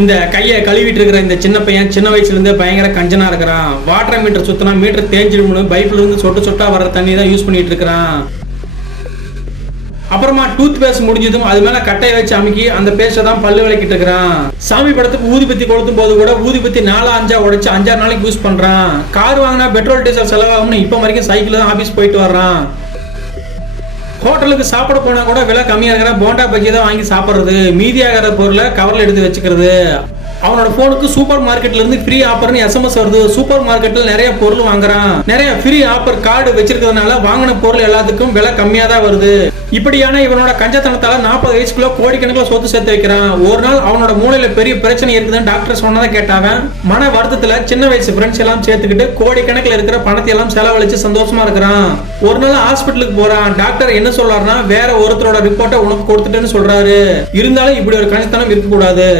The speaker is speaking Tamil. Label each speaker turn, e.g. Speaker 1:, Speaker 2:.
Speaker 1: இந்த கையை கழுவிட்டு இருக்கிற இந்த சின்ன பையன் சின்ன வயசுலேருந்து பயங்கர கஞ்சனாக இருக்கிறான். வாட்டர் மீட்டர் சுற்றினா மீட்டர் தேஞ்சிடும் பைப்லேருந்து சொட்டு சொட்டாக வர தண்ணி தான் யூஸ் பண்ணிட்டு இருக்கிறான் அப்புறமா டூத் பேஸ்ட் முடிஞ்சதும் அது மேல கட்டையை வச்சு அமுக்கி அந்த பேஸ்ட்டை தான் பல்லு விளக்கிட்டு இருக்கிறான். சாமி படத்துக்கு ஊதிபத்தி கொளுத்தும் போது கூட ஊதிபத்தி நாலா அஞ்சா உடைச்சு அஞ்சாறு நாளைக்கு யூஸ் பண்றான். கார் வாங்கினா பெட்ரோல் டீசல் செலவாகும்னு இப்போ வரைக்கும் சைக்கிள் தான் ஆபீஸ் போயிட்டு வர்றான். ஹோட்டலுக்கு சாப்பிட போனா கூட விலை கம்மியாக இருக்கிற போண்டா பஜ்ஜி தான் வாங்கி சாப்பிட்றது. மீதியாகிற பொருளை கவரில் எடுத்து வச்சுக்கிறது. அவனோட போனுக்கு சூப்பர் மார்க்கெட்ல இருந்து ஃப்ரீ ஆஃபர்னு எஸ்எம்எஸ் வருது. சூப்பர் மார்க்கெட்ல நிறைய பொருள் வாங்குறான். நிறைய ஃப்ரீ ஆஃபர் கார்டு வச்சிருக்கிறதுனால வாங்கின பொருள் எல்லாத்துக்கும் விலை கம்மியா தான் வருது. இப்படியான இவனோட கஞ்சத்தனத்தால நாற்பது வயசுக்குள்ள கோடிக்கணக்கில் சொத்து சேர்த்து வைக்கிறான். ஒரு நாள் அவனோட மூளையில பெரிய பிரச்சனை இருக்குதுன்னு டாக்டர் சொன்னதை கேட்டாவன் மன வருத்தத்துல சின்ன வயசு ஃப்ரெண்ட்ஸ் எல்லாம் சேர்த்துக்கிட்டு கோடிக்கணக்கில் இருக்கிற பணத்தை எல்லாம் செலவழிச்சு சந்தோஷமா இருக்கிறான். ஒரு நாள் ஹாஸ்பிட்டலுக்கு போறான். டாக்டர் என்ன சொல்றாருன்னா வேற ஒருத்தரோட ரிப்போர்ட்டை உனக்கு கொடுத்துட்டேன்னு சொல்றாரு. இருந்தாலும் இப்படி ஒரு கஞ்சத்தனம் இருக்கக்கூடாது.